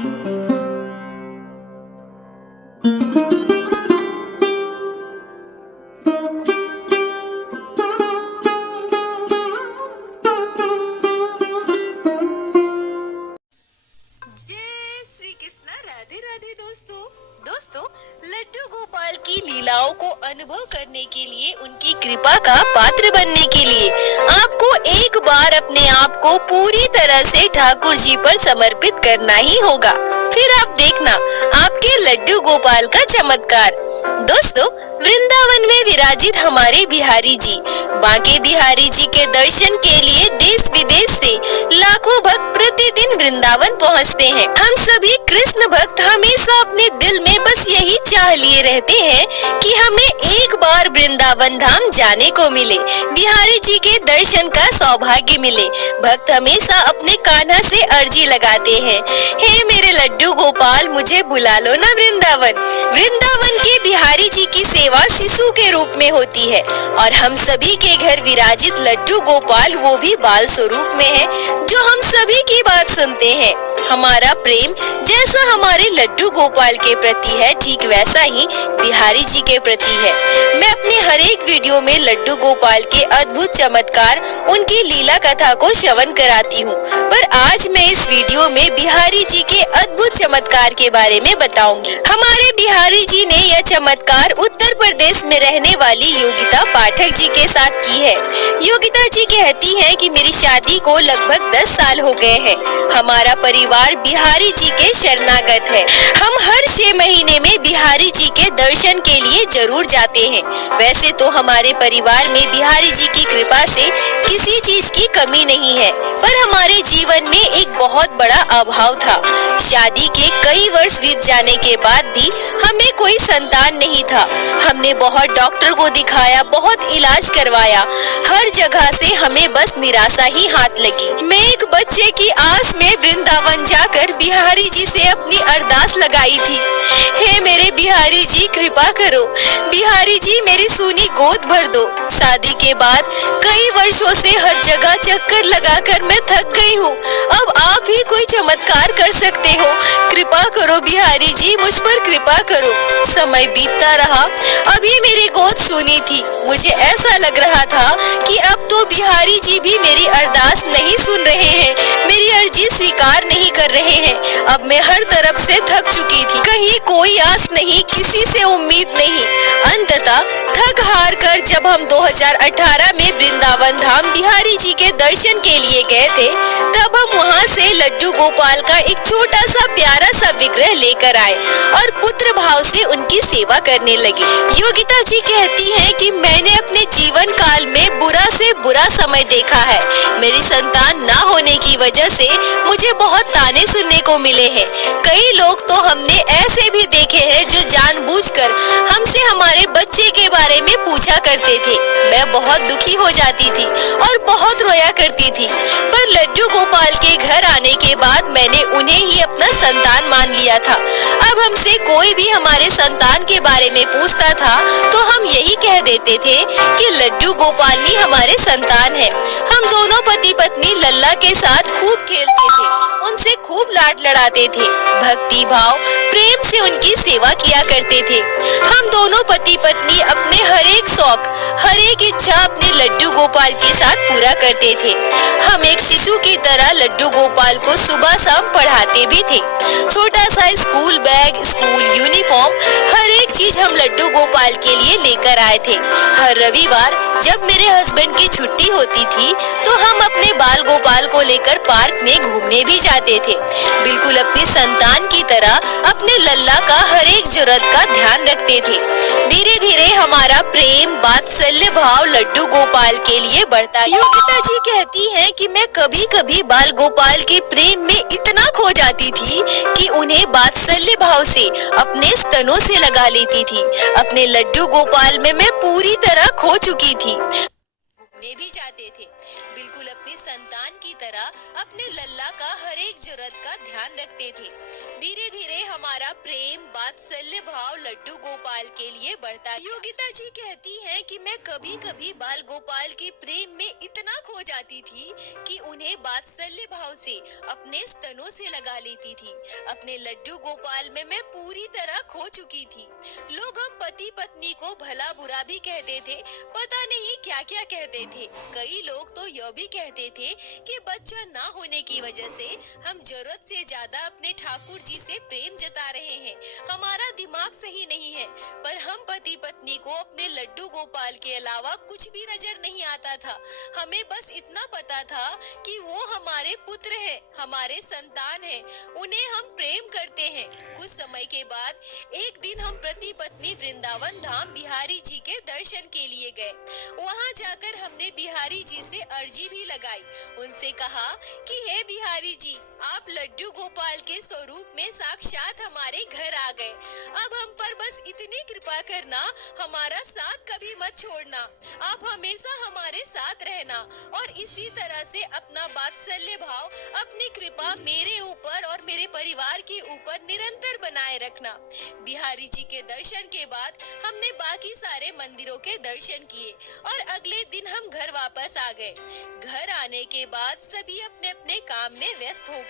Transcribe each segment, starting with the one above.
जय श्री कृष्णा। राधे राधे दोस्तों। लड्डू गोपाल की लीलाओं को अनुभव करने के लिए, उनकी कृपा का पात्र बनने के लिए आपको एक बार अपने आप को पूरी तरह से ठाकुर जी पर समर्पित करना ही होगा। फिर आप देखना आपके लड्डू गोपाल का चमत्कार। दोस्तों, वृंदावन में विराजित हमारे बिहारी जी, बांके बिहारी जी के दर्शन के लिए देश विदेश से लाखों भक्त प्रतिदिन वृंदावन पहुंचते हैं। हम सभी कृष्ण भक्त हमेशा अपने दिल में बस यही चाह लिए रहते हैं कि हमें एक बार वृंदावन धाम जाने को मिले, बिहारी जी के दर्शन का सौभाग्य मिले। भक्त हमेशा अपने कान्हा से अर्जी लगाते हैं, हे मेरे लड्डू गोपाल, मुझे बुला लो ना वृंदावन। वृंदावन के बिहारी जी की सेवा शिशु के रूप में होती है और हम सभी के घर विराजित लड्डू गोपाल वो भी बाल स्वरूप में है, जो हम सभी की बात सुनते हैं। हमारा प्रेम जैसा हमारे लड्डू गोपाल के प्रति है, ठीक वैसा ही बिहारी जी के प्रति है। मैं अपने हर एक वीडियो में लड्डू गोपाल के अद्भुत चमत्कार, उनकी लीला कथा को श्रवण कराती हूँ, पर आज मैं इस वीडियो में बिहारी जी के अद्भुत चमत्कार के बारे में बताऊंगी। हमारे बिहारी जी ने यह चमत्कार उत्तर प्रदेश में रहने वाली योगिता पाठक जी के साथ की है। योगिता जी कहती हैं कि मेरी शादी को लगभग 10 साल हो गए हैं। हमारा परिवार बिहारी जी के शरणागत है। हम हर 6 महीने में बिहारी जी के दर्शन के लिए जरूर जाते हैं। वैसे तो हमारे परिवार में बिहारी जी की कृपा से किसी चीज की कमी नहीं है, पर हमारे जीवन में एक बहुत बड़ा अभाव था। शादी के कई वर्ष बीत जाने के बाद भी हमें कोई संतान नहीं था। हमने बहुत डॉक्टर को दिखाया, बहुत इलाज करवाया, हर जगह से हमें बस निराशा ही हाथ लगी। मैं एक बच्चे की आस में वृंदावन जाकर बिहारी जी से अपनी अरदास लगाई थी, हे मेरे बिहारी जी, कृपा करो, बिहारी जी मेरी सूनी गोद भर दो। शादी के बाद कई वर्षों से हर जगह चक्कर लगाकर मैं थक गई हूँ। अब आप ही कोई चमत्कार कर सकते हो, कृपा करो बिहारी जी, मुझ पर कृपा करो। समय बीतता रहा, अभी मेरी गोद सूनी थी। मुझे ऐसा लग रहा था कि अब तो बिहारी जी भी मेरी अरदास नहीं सुन रहे हैं, मेरी अर्जी स्वीकार नहीं कर रहे हैं। अब मैं हर तरफ से थक चुकी थी, कहीं कोई आस नहीं, किसी से उम्मीद नहीं। अंततः थक हार कर जब हम 2018 में वृंदावन धाम बिहारी जी के दर्शन के लिए गए थे, तब हम वहाँ से लड्डू गोपाल का एक छोटा सा प्यारा सा विग्रह लेकर आए और पुत्र भाव से उनकी सेवा करने लगे। योगिता जी कहती हैं कि मैंने अपने जीवन काल में बुरा से बुरा समय देखा है। मेरी संतान ना होने की वजह से मुझे बहुत ताने सुनने को मिले हैं। कई लोग तो हमने ऐसे भी देखे हैं जो जानबूझकर हमसे हमारे बच्चे के बारे में पूछा करते थे। मैं बहुत दुखी हो जाती थी और बहुत रोया करती थी, पर लड्डू गोपाल के घर आने के बाद मैंने उन्हें ही अपना संतान मान लिया था। अब हमसे कोई भी हमारे संतान के बारे में पूछता था तो हम यही कह देते थे कि लड्डू गोपाल ही हमारे संतान है। हम दोनों पति पत्नी लल्ला के साथ खूब खेलते थे, उनसे खूब लाड लड़ाते थे, भक्ति भाव प्रेम से उनकी सेवा किया करते थे। हम दोनों पति पत्नी अपने हर एक शौक, हर एक इच्छा अपने लड्डू गोपाल के साथ पूरा करते थे। हम एक शिशु की तरह लड्डू गोपाल को सुबह शाम पढ़ाते भी थे। छोटा सा स्कूल बैग, स्कूल यूनिफॉर्म, हर एक चीज हम लड्डू गोपाल के लिए लेकर आए थे। हर रविवार जब मेरे हस्बैंड की छुट्टी होती थी तो हम अपने बाल गोपाल को लेकर पार्क में घूमने भी जाते थे। बिल्कुल अपनी संतान की तरह अपने लल्ला का हर एक जरूरत का ध्यान रखते थे। धीरे धीरे हमारा प्रेम, वात्सल्य भाव लड्डू गोपाल के लिए बढ़ता। योगिता जी कहती हैं कि मैं कभी कभी बाल गोपाल के प्रेम में इतना खो जाती थी कि उन्हें वात्सल्य भाव से अपने स्तनों से लगा लेती थी। अपने लड्डू गोपाल में मैं पूरी तरह खो चुकी थी। घूमने भी जाते थे, बिल्कुल अपनी संतान की तरह अपने लल्ला का का हर एक जरूरत का ध्यान रखते थे। धीरे धीरे हमारा प्रेम वात्सल्य भाव लड्डू गोपाल के लिए बढ़ता। योगिता जी कहती हैं कि मैं कभी कभी बाल गोपाल के प्रेम में इतना खो जाती थी कि उन्हें वात्सल्य भाव से अपने स्तनों से लगा लेती थी। अपने लड्डू गोपाल में मैं पूरी तरह खो चुकी थी। लोग हम पति पत्नी को भला बुरा भी कहते थे, पता नहीं क्या क्या कहते थे। कई लोग तो यह भी कहते थे कि बच्चा ना होने की वजह से हम जरूरत से ज्यादा अपने ठाकुर जी से प्रेम जता रहे हैं, हमारा दिमाग सही नहीं है। पर हम पति पत्नी को अपने लड्डू गोपाल के अलावा कुछ भी नजर नहीं आता था। हमें बस इतना पता था कि वो हमारे पुत्र हैं, हमारे संतान हैं, उन्हें हम प्रेम करते हैं। कुछ समय के बाद एक दिन हम पति पत्नी वृंदावन धाम बिहारी जी के दर्शन के लिए गए। वहाँ जाकर हमने बिहारी जी से अर्जी भी लगाई। उनसे कहा कि हे बिहारी जी, आप लड्डू गोपाल के स्वरूप में साक्षात हमारे घर आ गए। अब हम पर बस इतनी कृपा करना, हमारा साथ कभी मत छोड़ना, आप हमेशा हमारे साथ रहना और इसी तरह से अपना वात्सल्य भाव, अपनी कृपा मेरे ऊपर और मेरे परिवार के ऊपर निरंतर बनाए रखना। बिहारी जी के दर्शन के बाद हमने बाकी सारे मंदिरों के दर्शन किए और अगले दिन हम घर वापस आ गए। घर आने के बाद सभी अपने अपने काम में व्यस्त हो गए।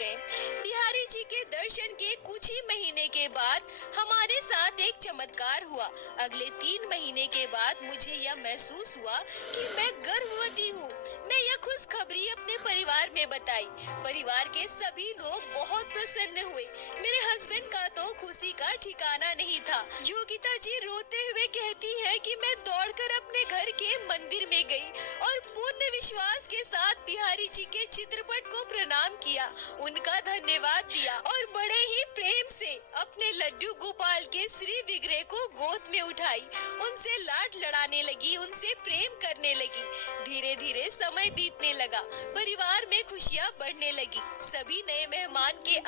बिहारी जी के दर्शन के कुछ ही महीने के बाद हमारे साथ एक चमत्कार हुआ। अगले 3 महीने के बाद मुझे यह महसूस हुआ कि मैं गर्भवती हूँ। मैं यह खुशखबरी अपने परिवार में बताई। परिवार के सभी लोग बहुत प्रसन्न हुए। मेरे हस्बैंड का तो खुशी का ठिकाना नहीं था। योगिता जी रोते हुए कहती है कि मैं दौड़कर अपने घर के मंदिर में गई और पूर्ण विश्वास के साथ बिहारी जी के चित्रपट को प्रणाम किया, उनका धन्यवाद दिया और बड़े ही प्रेम से अपने लड्डू गोपाल के श्री विग्रह को गोद में उठाई, उनसे लाड लड़ाने लगी, उनसे प्रेम करने लगी। धीरे धीरे समय बीतने लगा, परिवार में खुशियाँ बढ़ने लगी। सभी नए मेहमान के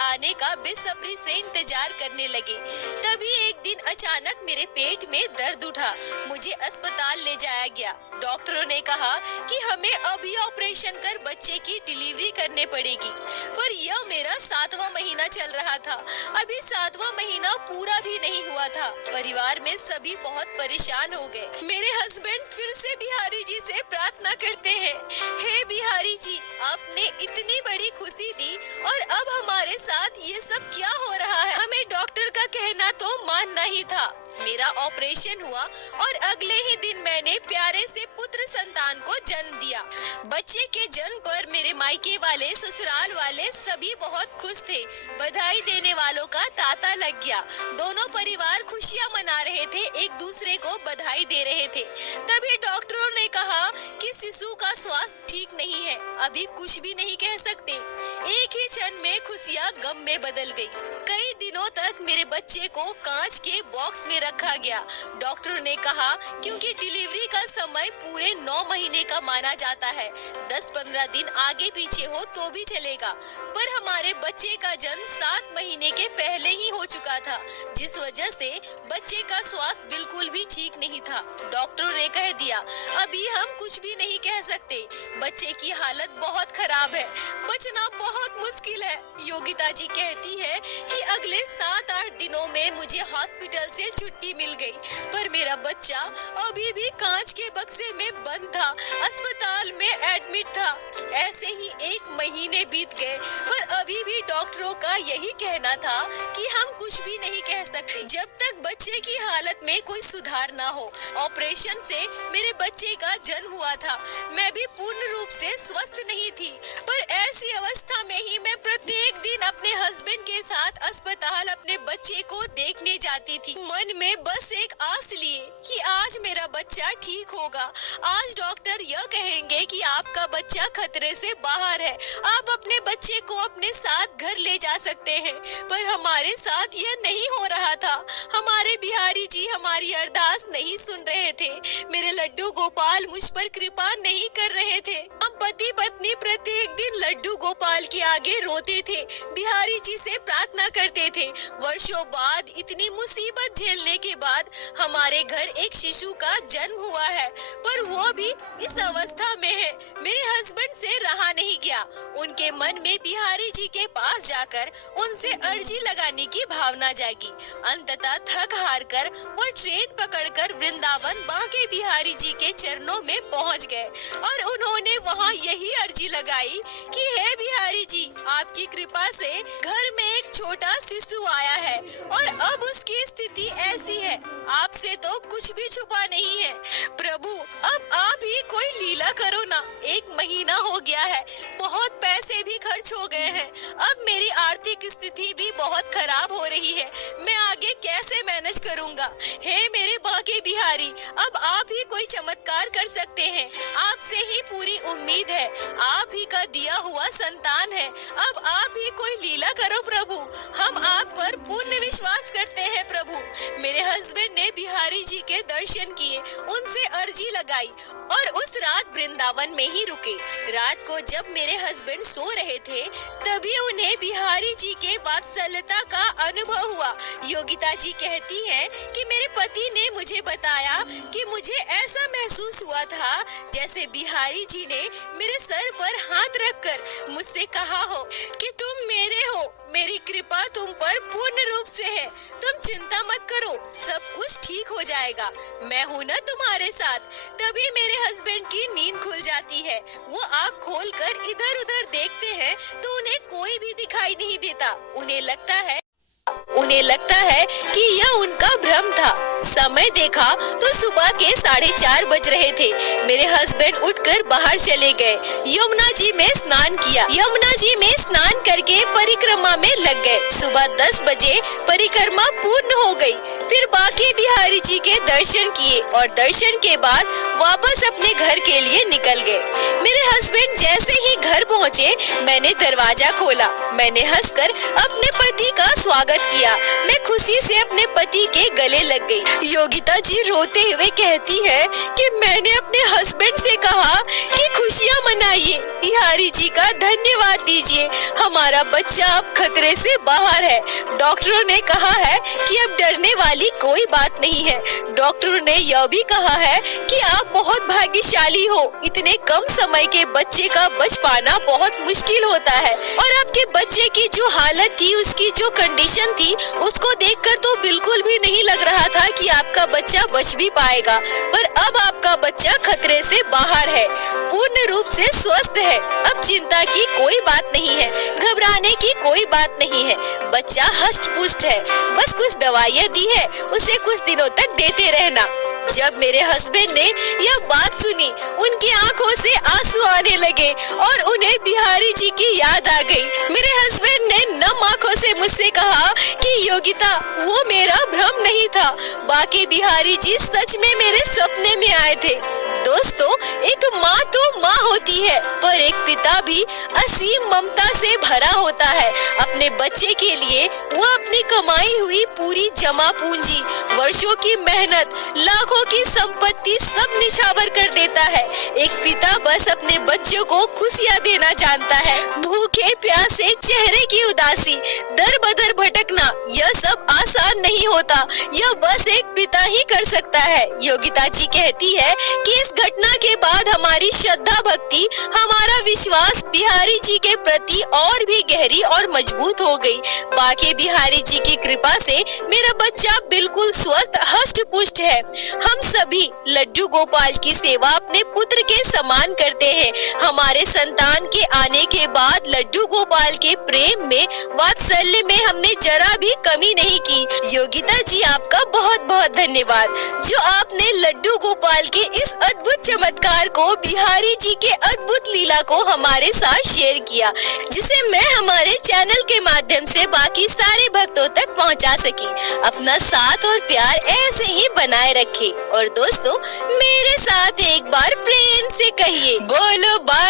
आने का बेसब्री से इंतजार करने लगे। तभी एक दिन अचानक मेरे पेट में दर्द उठा। मुझे अस्पताल ले जाया गया। डॉक्टरों ने कहा कि हमें अभी ऑपरेशन कर बच्चे की डिलीवरी करने पड़ेगी। पर यह मेरा 7वां महीना चल रहा था। अभी 7वां महीना पूरा भी नहीं हुआ था। परिवार में सभी बहुत परेशान हो गए। मेरे हस्बैंड फिर से बिहारी जी से प्रार्थना करते हैं, हे बिहारी जी, आपने इतनी बड़ी खुशी दी और अब हमारे साथ ये सब क्या हो रहा है। हमें डॉक्टर का कहना तो मानना ही था। मेरा ऑपरेशन हुआ और अगले ही दिन मैंने प्यारे से पुत्र संतान को जन्म दिया। बच्चे के जन्म पर मेरे मायके वाले, ससुराल वाले सभी बहुत खुश थे। बधाई देने वालों का तांता लग गया। दोनों परिवार खुशियां मना रहे थे, एक दूसरे को बधाई दे रहे थे। तभी डॉक्टरों ने कहा कि शिशु का स्वास्थ्य ठीक नहीं है, अभी कुछ भी नहीं कह सकते। एक ही क्षण में खुशियां गम में बदल गई। कई दिनों तक मेरे बच्चे को कांच के बॉक्स में रखा गया। डॉक्टरों ने कहा क्योंकि डिलीवरी का समय पूरे 9 महीने का माना जाता है, 10-15 दिन आगे पीछे हो तो भी चलेगा। पर हमारे बच्चे का जन्म 7 महीने के पहले ही हो चुका था, जिस वजह से बच्चे का स्वास्थ्य बिल्कुल भी ठीक नहीं था। डॉक्टरों ने कह दिया अभी हम कुछ भी नहीं कह सकते, बच्चे की हालत बहुत खराब है, बचना बहुत मुश्किल है। योगिता जी कहती है कि अगले 7-8 दिनों में मुझे हॉस्पिटल से छुट्टी मिल गई, पर मेरा बच्चा अभी भी कांच के बक्से में बंद था, अस्पताल में एडमिट था। ऐसे ही 1 महीने बीत गए, पर अभी भी डॉक्टरों का यही कहना था कि हम कुछ भी नहीं कह सकते जब तक बच्चे की हालत में कोई सुधार ना हो। ऑपरेशन से मेरे बच्चे का जन्म हुआ था। मैं भी पूर्ण रूप से स्वस्थ नहीं थी, पर ऐसी अवस्था में ही मैं प्रत्येक दिन अपने हस्बैंड के साथ अस्पताल अपने बच्चे को देखने जाती थी, मन में बस एक आस लिए कि आज मेरा बच्चा ठीक होगा। आज डॉक्टर यह कहेंगे कि आपका बच्चा खतरे से बाहर है, आप अपने बच्चे को अपने साथ घर ले जा सकते हैं। पर हमारे साथ यह नहीं हो रहा था। हमारे बिहारी जी हमारी अरदास नहीं सुन रहे थे। मेरे लड्डू गोपाल मुझ पर कृपा नहीं कर रहे थे। हम पति पत्नी प्रत्येक दिन लड्डू गोपाल के आगे रोते थे, बिहारी जी से प्रार्थना करते थे। वर्षों बाद इतनी मुसीबत झेलने के बाद हमारे घर एक शिशु का जन्म हुआ है, पर वो भी इस अवस्था में है। मेरे हस्बैंड से रहा नहीं गया। उनके मन में बिहारी जी के पास जाकर उनसे अर्जी लगाने की भावना जागी। अंततः थक हार कर वो ट्रेन पकड़कर वृंदावन बांके बिहारी जी के चरणों में पहुंच गए और उन्होंने वहां यही अर्जी लगाई कि हे बिहारी जी, आपकी कृपा से घर में एक छोटा शिशु आया है और अब उसकी स्थिति ऐसी है, आपसे तो कुछ भी छुपा नहीं है। प्रभु, अब आप ही कोई लीला करो ना। 1 महीना हो गया है, बहुत पैसे भी खर्च हो गए हैं। अब मेरी आर्थिक स्थिति भी बहुत खराब हो रही है। मैं आगे कैसे मैनेज करूंगा? हे मेरे बांके बिहारी, अब आप ही कोई चमत्कार कर सकते हैं। आपसे ही पूरी उम्मीद है, आप ही का दिया हुआ संतान है। अब आप ही कोई लीला करो प्रभु, हम आप पर पूर्ण विश्वास करते हैं प्रभु। मेरे हस्बैंड ने बिहारी जी के दर्शन किए, उनसे अर्जी लगाई और उस रात वृंदावन में ही रुके। रात को जब मेरे हस्बैंड सो रहे थे, तभी उन्हें बिहारी जी के वात्सल्यता का अनुभव हुआ। योगिता जी कहती हैं कि मेरे पति ने मुझे बताया कि मुझे ऐसा महसूस हुआ था जैसे बिहारी जी ने मेरे सर पर हाथ रखकर मुझसे कहा हो कि तुम मेरे हो, मेरी कृपा तुम पर पूर्ण रूप से है, तुम चिंता मत करो, सब कुछ ठीक हो जाएगा, मैं हूँ ना तुम्हारे साथ। तभी मेरे हस्बैंड की नींद खुल जाती है। वो आँख खोलकर इधर उधर देखते हैं तो उन्हें कोई भी दिखाई नहीं देता। उन्हें लगता है कि यह उनका भ्रम था। समय देखा तो सुबह के 4:30 बज रहे थे। मेरे हस्बैंड उठकर बाहर चले गए। यमुना जी में स्नान किया। यमुना जी में स्नान करके परिक्रमा में लग गए। सुबह 10 बजे परिक्रमा पूर्ण हो गई। फिर बांके बिहारी जी के दर्शन किए और दर्शन के बाद वापस अपने घर के लिए निकल गए। मेरे हस्बैंड जैसे ही घर पहुँचे, मैंने दरवाजा खोला। मैंने हंसकर अपने पति का स्वागत किया। मैं खुशी से अपने पति के गले लग गई। योगिता जी रोते हुए कहती है कि मैंने अपने हस्बैंड से कहा कि खुशियाँ मनाइए, बिहारी जी का धन्यवाद दीजिए, हमारा बच्चा अब खतरे से बाहर है। डॉक्टरों ने कहा है कि अब डरने वाली कोई बात नहीं है। डॉक्टरों ने यह भी कहा है कि आप बहुत भाग्यशाली हो, इतने कम समय के बच्चे का बच पाना बहुत मुश्किल होता है। और आपके बच्चे की जो हालत थी, उसकी जो कंडीशन थी, उसको देखकर तो बिल्कुल भी नहीं लग रहा था कि आपका बच्चा बच भी पाएगा। पर अब आपका बच्चा खतरे से बाहर है, पूर्ण रूप से स्वस्थ है। अब चिंता की कोई बात नहीं है, घबराने की कोई बात नहीं है। बच्चा हष्ट पुष्ट है, बस कुछ दवाइयाँ दी है, उसे कुछ दिनों तक देते रहना। जब मेरे हस्बैंड ने यह बात सुनी, उनकी आंखों से आंसू आने लगे और उन्हें बिहारी जी की याद आ गई। मेरे हस्बैंड ने नम आंखों से मुझसे कहा कि योगिता, वो मेरा भ्रम नहीं था, बांके बिहारी जी सच में मेरे सपने में आए थे। दोस्तों, एक माँ तो माँ होती है, पर एक पिता भी असीम ममता से भरा होता है। अपने बच्चे के लिए वो अपनी कमाई हुई पूरी जमा पूंजी, वर्षों की मेहनत, लाखों की संपत्ति सब निछावर कर देता है। एक पिता बस अपने बच्चों को खुशियाँ देना जानता है। भूखे प्यासे चेहरे की उदासी, दर बदर भटकना, यह सब आसान नहीं होता, यह बस एक पिता ही कर सकता है। योगिता जी कहती है कि इस घटना के बाद हमारी श्रद्धा भक्ति, हमारा विश्वास बिहारी जी के प्रति और भी गहरी और मजबूत हो गई। बांके बिहारी जी की कृपा से मेरा बच्चा बिल्कुल स्वस्थ हष्ट पुष्ट है। हम सभी लड्डू गोपाल की सेवा अपने पुत्र के समान करते हैं। हमारे संतान के आने के बाद लड्डू गोपाल के प्रेम में, वात्सल्य में हमने जरा भी कमी नहीं की। योगिता जी, आपका बहुत बहुत धन्यवाद, जो आपने लड्डू गोपाल के इस अद्भुत चमत्कार को, बिहारी जी के अद्भुत लीला को हमारे साथ शेयर किया, जिसे मैं हमारे चैनल के माध्यम से बाकी सारे भक्तों तक पहुंचा सकी। अपना साथ और प्यार ऐसे ही बनाए रखें। और दोस्तों, मेरे साथ एक बार प्रेम से कहिए, बोलो बाय।